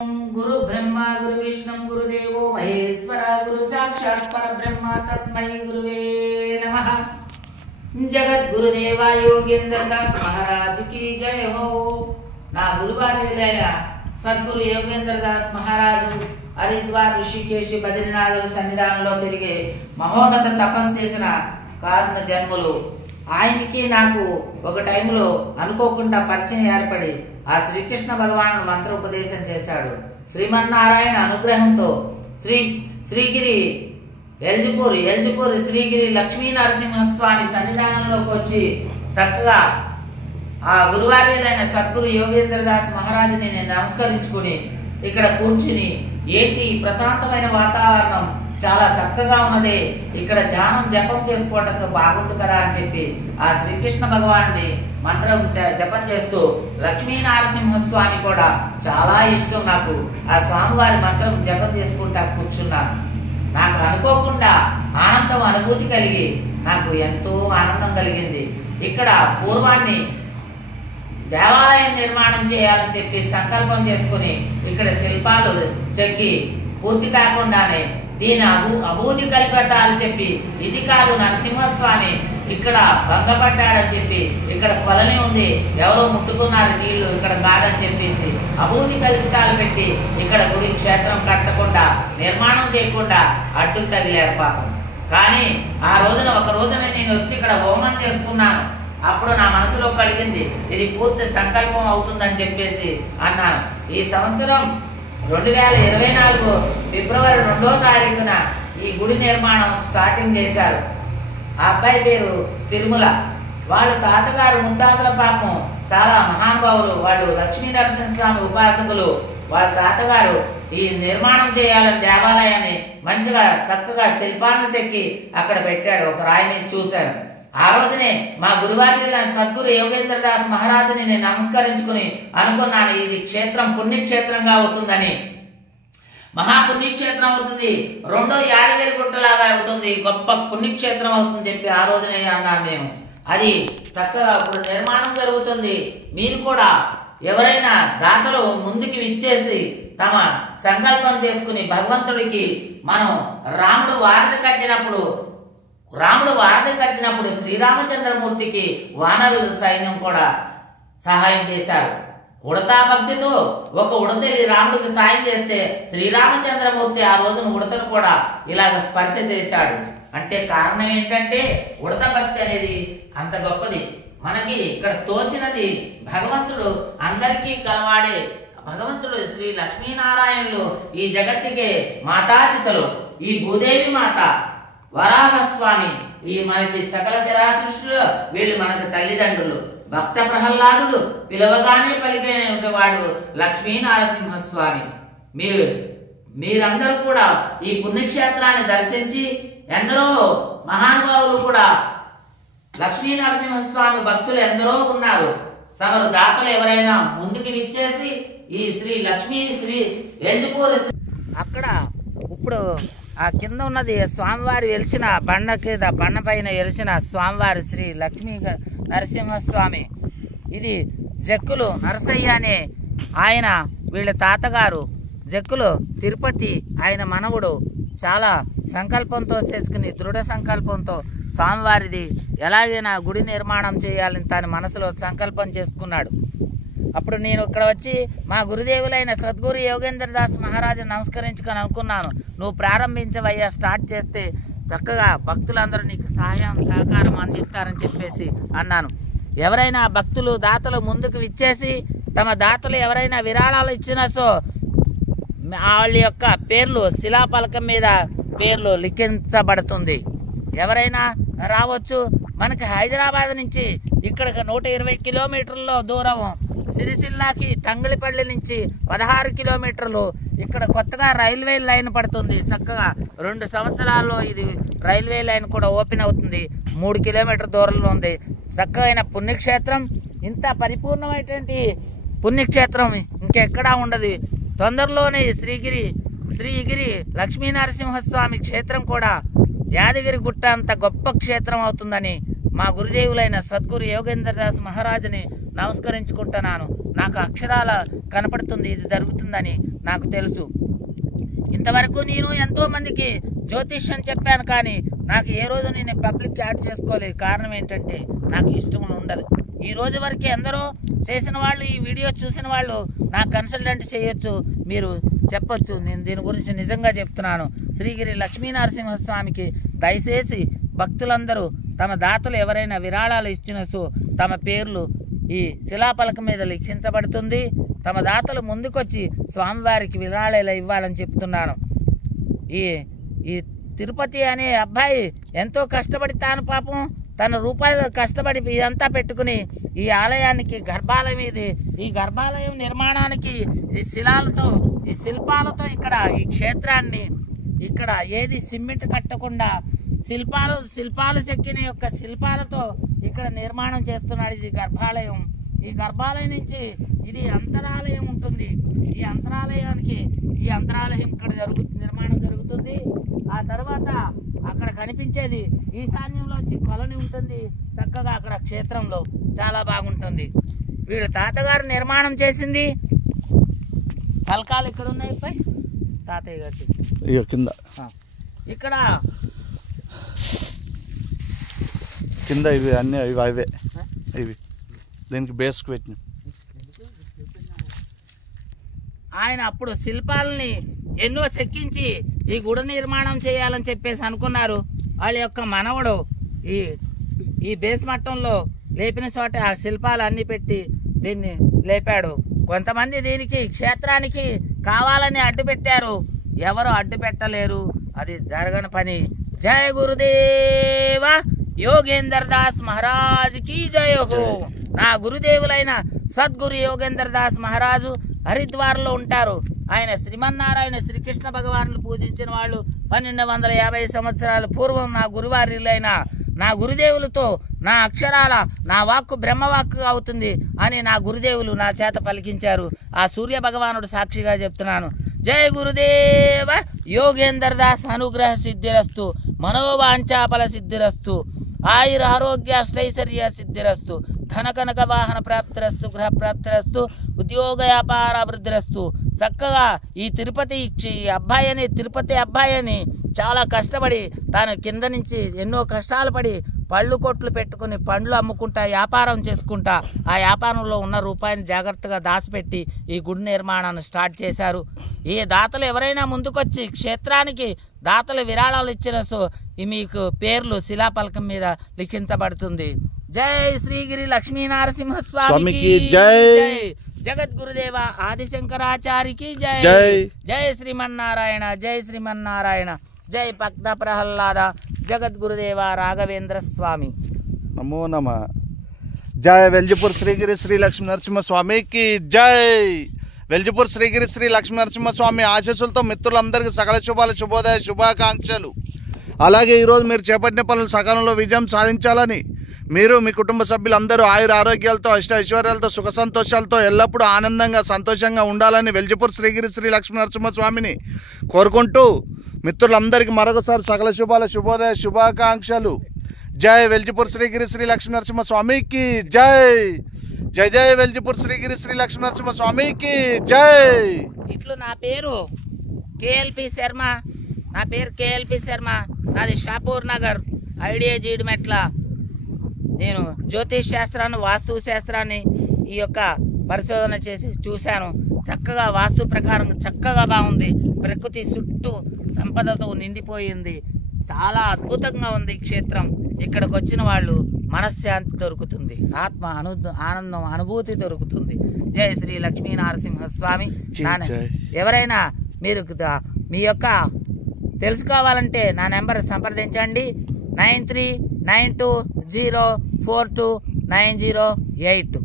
गुरु ब्रह्मा गुरु विष्णु गुरुदेवो महेश्वर गुरु साक्षात् परब्रह्म तस्मै गुरुवे नमः। जगत गुरुदेवा योगेंद्र दास महाराज की जय हो। ना गुरुवार्युलैन सद्गुरु योगेंद्र दास महाराजु हरिद्वार ऋषिकेश बद्रीनाथ సన్నిధానంలో తిరిగే మహోన్నత తపస్సు చేసిన కారణ జన్మలు ఆయనకి నాకు ఒక టైంలో అనుకోకుండా పరిచయం ఏర్పడి ఆ శ్రీకృష్ణ భగవానుడు మంత్ర ఉపదేశం చేశాడు. శ్రీమన్నారాయణ అనుగ్రహంతో శ్రీగిరి ఎల్జిపూరి శ్రీగిరి లక్ష్మీ నరసింహస్వామి సన్నిధానంలోకి వచ్చి చక్కగా ఆ గురువార్యులైన సద్గురు యోగేంద్ర దాస్ మహారాజుని నేను నమస్కరించుకుని ఇక్కడ కూర్చుని ఏంటి ప్రశాంతమైన వాతావరణం చాలా చక్కగా ఉన్నది, ఇక్కడ ధ్యానం జపం చేసుకోవడానికి బాగుంది కదా అని చెప్పి ఆ శ్రీకృష్ణ భగవానుడి మంత్రం జపం చేస్తూ లక్ష్మీ నరసింహస్వామి కూడా చాలా ఇష్టం నాకు. ఆ స్వామివారి మంత్రం జపం చేసుకుంటా కూర్చున్నాను. నాకు అనుకోకుండా ఆనందం అనుభూతి కలిగి నాకు ఎంతో ఆనందం కలిగింది. ఇక్కడ పూర్వాన్ని దేవాలయం నిర్మాణం చేయాలని చెప్పి సంకల్పం చేసుకుని ఇక్కడ శిల్పాలు చెక్కి పూర్తి కాకుండానే దీని అభూతి కల్పితాలు చెప్పి ఇది కాదు నరసింహస్వామి ఇక్కడ భంగపడ్డాడని చెప్పి ఇక్కడ కొలని ఉంది, ఎవరో ముట్టుకున్నారు నీళ్లు ఇక్కడ కాదని చెప్పేసి అభూతి కల్పితాలు పెట్టి ఇక్కడ గుడి క్షేత్రం కట్టకుండా నిర్మాణం చేయకుండా అడ్డు తగిలారు పాపం. కానీ ఆ రోజున ఒక రోజున నేను వచ్చి ఇక్కడ హోమం చేసుకున్నాను. అప్పుడు నా మనసులో కలిగింది ఇది పూర్తి సంకల్పం అవుతుందని చెప్పేసి అన్నాను. ఈ సంవత్సరం 2024 ఫిబ్రవరి 2వ తారీఖున ఈ గుడి నిర్మాణం స్టార్టింగ్ చేశారు. ఆ అబ్బాయి పేరు తిరుమల. వాళ్ళ తాతగారు ముత్తాతల పాపం చాలా మహానుభావులు, వాళ్ళు లక్ష్మీ నరసింహస్వామి ఉపాసకులు. వాళ్ళ తాతగారు ఈ నిర్మాణం చేయాలని దేవాలయాన్ని మంచిగా చక్కగా శిల్పాలను చెక్కి అక్కడ పెట్టాడు. ఒక రాయి మీద చూశాను. ఆ రోజునే మా గురువార్యుల సద్గురు యోగేంద్ర దాస్ మహారాజుని నేను నమస్కరించుకుని అనుకున్నాను ఇది క్షేత్రం పుణ్యక్షేత్రంగా అవుతుందని. మహాపుణ్యక్షేత్రం అవుతుంది, రెండో యాదగిరి గుట్టలాగా అవుతుంది, గొప్ప పుణ్యక్షేత్రం అవుతుంది చెప్పి ఆ రోజునే అన్నాను నేను. అది చక్కగా ఇప్పుడు నిర్మాణం జరుగుతుంది. మీరు కూడా ఎవరైనా దాతలు ముందుకి విచ్చేసి తమ సంకల్పం చేసుకుని భగవంతుడికి మనం రాముడు వారధి కట్టినప్పుడు శ్రీరామచంద్రమూర్తికి వానరుల సైన్యం కూడా సహాయం చేశారు. ఉడతా భక్తితో ఒక ఉడతలి రాముడికి సాయం చేస్తే శ్రీరామచంద్రమూర్తి ఆ రోజున ఉడతను కూడా ఇలాగ స్పర్శ చేశాడు. అంటే కారణం ఏంటంటే ఉడత భక్తి అనేది అంత గొప్పది. మనకి ఇక్కడ తోసినది భగవంతుడు, అందరికీ కలవాడే భగవంతుడు శ్రీ లక్ష్మీనారాయణులు ఈ జగత్తుకే మాతాపితలు. ఈ భూదేవి మాత, వరాహస్వామి ఈ మనకి సకల శిరాసృష్టిలో వీళ్ళు మనకి తల్లిదండ్రులు. భక్త ప్రహ్లాదుడు పిలవగానే పలికిన వాడు లక్ష్మీ నరసింహస్వామి. మీరందరూ కూడా ఈ పుణ్యక్షేత్రాన్ని దర్శించి ఎందరో మహానుభావులు కూడా లక్ష్మీ నరసింహస్వామి భక్తులు ఎందరో ఉన్నారు. సమరు దాతలు ఎవరైనా ముందుకు విచ్చేసి ఈ శ్రీ ఎల్జిపూరి అక్కడ ఇప్పుడు ఆ కింద ఉన్నది స్వామివారి వెలిసిన బండ పైన వెలిసిన స్వామివారి శ్రీ లక్ష్మీ నరసింహస్వామి. ఇది జక్కులు నరసయ్య అనే ఆయన వీళ్ళ తాతగారు జక్కులు తిరుపతి ఆయన మనవుడు చాలా సంకల్పంతో చేసుకుని దృఢ సంకల్పంతో స్వామివారిది ఎలాగైనా గుడి నిర్మాణం చేయాలని తన మనసులో సంకల్పం చేసుకున్నాడు. అప్పుడు నేను ఇక్కడ వచ్చి మా గురుదేవులైన సద్గురు యోగేంద్ర దాస్ మహారాజు నమస్కరించుకొని అనుకున్నాను, నువ్వు ప్రారంభించవయ్యా, స్టార్ట్ చేస్తే చక్కగా భక్తులందరూ నీకు సహకారం అందిస్తారని చెప్పేసి అన్నాను. ఎవరైనా భక్తులు దాతలు ముందుకు విచ్చేసి తమ దాతలు ఎవరైనా విరాళాలు ఇచ్చినా సో వాళ్ళ యొక్క పేర్లు శిలాపలకం మీద పేర్లు లిఖించబడుతుంది. ఎవరైనా రావచ్చు. మనకి హైదరాబాద్ నుంచి ఇక్కడికి 120 కిలోమీటర్ల దూరం, సిరిసిల్లాకి తంగిలిపల్లి నుంచి 16 కిలోమీటర్లు. ఇక్కడ కొత్తగా రైల్వే లైన్ పడుతుంది. చక్కగా 2 సంవత్సరాల్లో ఇది రైల్వే లైన్ కూడా ఓపెన్ అవుతుంది. 3 కిలోమీటర్ దూరంలో ఉంది. చక్కమైన పుణ్యక్షేత్రం. ఇంత పరిపూర్ణమైనటువంటి పుణ్యక్షేత్రం ఇంకెక్కడా ఉండదు. తొందరలోనే శ్రీగిరి లక్ష్మీ నరసింహస్వామి క్షేత్రం కూడా యాదగిరి గుట్ట అంత గొప్ప క్షేత్రం అవుతుందని మా గురుదేవులైన సద్గురు యోగేంద్ర దాస్ మహారాజుని నమస్కరించుకుంటున్నాను. నాకు అక్షరాల కనపడుతుంది ఇది జరుగుతుందని నాకు తెలుసు. ఇంతవరకు నేను ఎంతోమందికి జ్యోతిష్యం చెప్పాను, కానీ నాకు ఏ రోజు నేను పబ్లిక్ యాడ్ చేసుకోలేదు. కారణం ఏంటంటే నాకు ఇష్టం ఉండదు. ఈ రోజు వరకు ఎందరో చేసిన వాళ్ళు, ఈ వీడియో చూసిన వాళ్ళు నాకు కన్సల్టెంట్ చేయొచ్చు, మీరు చెప్పొచ్చు. నేను దీని గురించి నిజంగా చెప్తున్నాను. శ్రీగిరి లక్ష్మీనరసింహస్వామికి దయచేసి భక్తులందరూ తమ దాతలు ఎవరైనా విరాళాలు ఇచ్చిన తమ పేర్లు ఈ శిలాపలకం మీద లిఖించబడుతుంది. తమ దాతలు ముందుకొచ్చి స్వామివారికి విరాళాలు ఇవ్వాలని చెప్తున్నాను. ఈ తిరుపతి అనే అబ్బాయి ఎంతో కష్టపడి తాను పాపం తన రూపాయలు కష్టపడి ఇదంతా పెట్టుకుని ఈ ఆలయానికి గర్భాలయం ఇది, ఈ గర్భాలయం నిర్మాణానికి ఈ శిల్పాలతో ఇక్కడ ఈ క్షేత్రాన్ని ఇక్కడ ఏది సిమెంట్ కట్టకుండా శిల్పాలు చెక్కిన యొక్క శిల్పాలతో ఇక్కడ నిర్మాణం చేస్తున్నాడు. ఇది గర్భాలయం. ఈ గర్భాలయం నుంచి ఇది అంతరాలయం ఉంటుంది. ఈ అంతరాలయం ఇక్కడ నిర్మాణం జరుగుతుంది. ఆ తర్వాత అక్కడ కనిపించేది ఈశాన్యంలోంచి కొలని ఉంటుంది. చక్కగా అక్కడ క్షేత్రంలో చాలా బాగుంటుంది. వీళ్ళ తాతగారు నిర్మాణం చేసింది. పలకాలు ఇక్కడ ఉన్నాయి పై తాతయ్య గారి కింద ఇక్కడ కింద ఇవి అన్నీ అవే ఇవి దీనికి బేస్కి పెట్టిన ఆయన అప్పుడు శిల్పాలని ఎన్నో చెక్కించి ఈ గుడి నిర్మాణం చేయాలని చెప్పేసి అనుకున్నారు. వాళ్ళ యొక్క మనవడు ఈ బేస్ మట్టంలో లేపిన చోట ఆ శిల్పాలు అన్ని పెట్టి దీన్ని లేపాడు. కొంతమంది దీనికి క్షేత్రానికి కావాలని అడ్డు పెట్టారు. ఎవరు అడ్డు పెట్టలేరు, అది జరగని పని. జయ గురుదేవ యోగేందర్ దాస్ మహారాజ్ కి జయ హో. నా గురుదేవులైన సద్గురు యోగేందర్ దాస్ మహారాజు హరిద్వార్లో ఉంటారు. ఆయన శ్రీమన్నారాయణ శ్రీకృష్ణ భగవాను పూజించిన వాళ్ళు 1250 సంవత్సరాల పూర్వం నా గురువారిలైన నా గురుదేవులతో నా అక్షరాల నా వాక్కు బ్రహ్మవాక్కు అవుతుంది అని నా గురుదేవులు నా చేత పలికించారు. ఆ సూర్య భగవానుడు సాక్షిగా చెప్తున్నాను. జయ గురుదేవ యోగేందర్ దాస్ అనుగ్రహ సిద్ధిరస్తు, మనోవాంఛాఫల సిద్ధిరస్తు, ఆయుర ఆరోగ్య అష్టైశ్వర్య సిద్ధిరస్తు, ధన కనక వాహన ప్రాప్తిరస్తు, గృహ ప్రాప్తిరస్తు, ఉద్యోగ వ్యాపార అభివృద్ధిరస్తు. చక్కగా ఈ తిరుపతి అబ్బాయిని చాలా కష్టపడి తాను కింద నుంచి ఎన్నో కష్టాలు పడి పళ్ళు కొట్లు పెట్టుకుని పండ్లు అమ్ముకుంటా వ్యాపారం చేసుకుంటా ఆ వ్యాపారంలో ఉన్న రూపాయిని జాగ్రత్తగా దాచిపెట్టి ఈ గుడి నిర్మాణాన్ని స్టార్ట్ చేశారు. ఈ దాతలు ఎవరైనా ముందుకొచ్చి క్షేత్రానికి దాతలు విరాళాలు ఇచ్చిన మీకు పేర్లు శిలాపలకం మీద లిఖించబడుతుంది. జై శ్రీగిరి లక్ష్మీనరసింహస్వామికి జై. జగద్గురుదేవ ఆదిశంకరాచార్యకి జై. జై శ్రీమన్నారాయణ, జై శ్రీమన్నారాయణ, జై భక్త ప్రహ్లాద జగద్గురుదేవ రాఘవేంద్ర స్వామి. నమో నమ. జై వెల్జిపూర్ శ్రీగిరి శ్రీ లక్ష్మీ నరసింహస్వామికి జై. వెల్జిపూర్ శ్రీగిరి శ్రీ లక్ష్మీ నరసింహస్వామి ఆశీస్సులతో మిత్రులందరికీ సకల శుభాలు, శుభోదయ, శుభాకాంక్షలు. అలాగే ఈరోజు మీరు చేపట్టిన పనులు సకాలంలో విజయం సాధించాలని, మీరు మీ కుటుంబ సభ్యులందరూ ఆయుర ఆరోగ్యాలతో ఐశ్వర్యాలతో సుఖ సంతోషాలతో ఎల్లప్పుడూ ఆనందంగా సంతోషంగా ఉండాలని వెల్జిపూర్ శ్రీగిరి శ్రీ లక్ష్మీ నరసింహస్వామిని కోరుకుంటూ మిత్రులందరికీ మరొకసారి సకల శుభాల, శుభోదయ, శుభాకాంక్షలు. జై వెల్జిపూర్ శ్రీగిరి శ్రీ లక్ష్మీ నరసింహస్వామికి జై. జై జై వెల్జిపూర్ శ్రీగిరి శ్రీ లక్ష్మీ నరసింహస్వామికి జై. ఇట్లు నా పేరు కేఎల్పి శర్మ. నాది షాపూర్ నగర్, ఐడియా జీడిమెట్ల. నేను జ్యోతిష్ శాస్త్రాన్ని, వాస్తు శాస్త్రాన్ని ఈ యొక్క పరిశోధన చేసి చూశాను. చక్కగా వాస్తు ప్రకారం చక్కగా బాగుంది. ప్రకృతి చుట్టూ సంపదతో నిండిపోయింది. చాలా అద్భుతంగా ఉంది క్షేత్రం. ఇక్కడికి వచ్చిన వాళ్ళు మనశ్శాంతి దొరుకుతుంది, ఆత్మ ఆనందం అనుభూతి దొరుకుతుంది. జై శ్రీ లక్ష్మీనరసింహస్వామి. ఎవరైనా మీరు మీ యొక్క తెలుసుకోవాలంటే నా నెంబర్ సంప్రదించండి. 9392042908.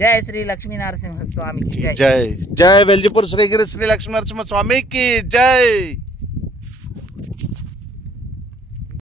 జై శ్రీ లక్ష్మీనరసింహస్వామికి జై. జై. జై వెల్జిపూర్ శ్రీగిరి శ్రీ లక్ష్మీ నరసింహస్వామికి జై.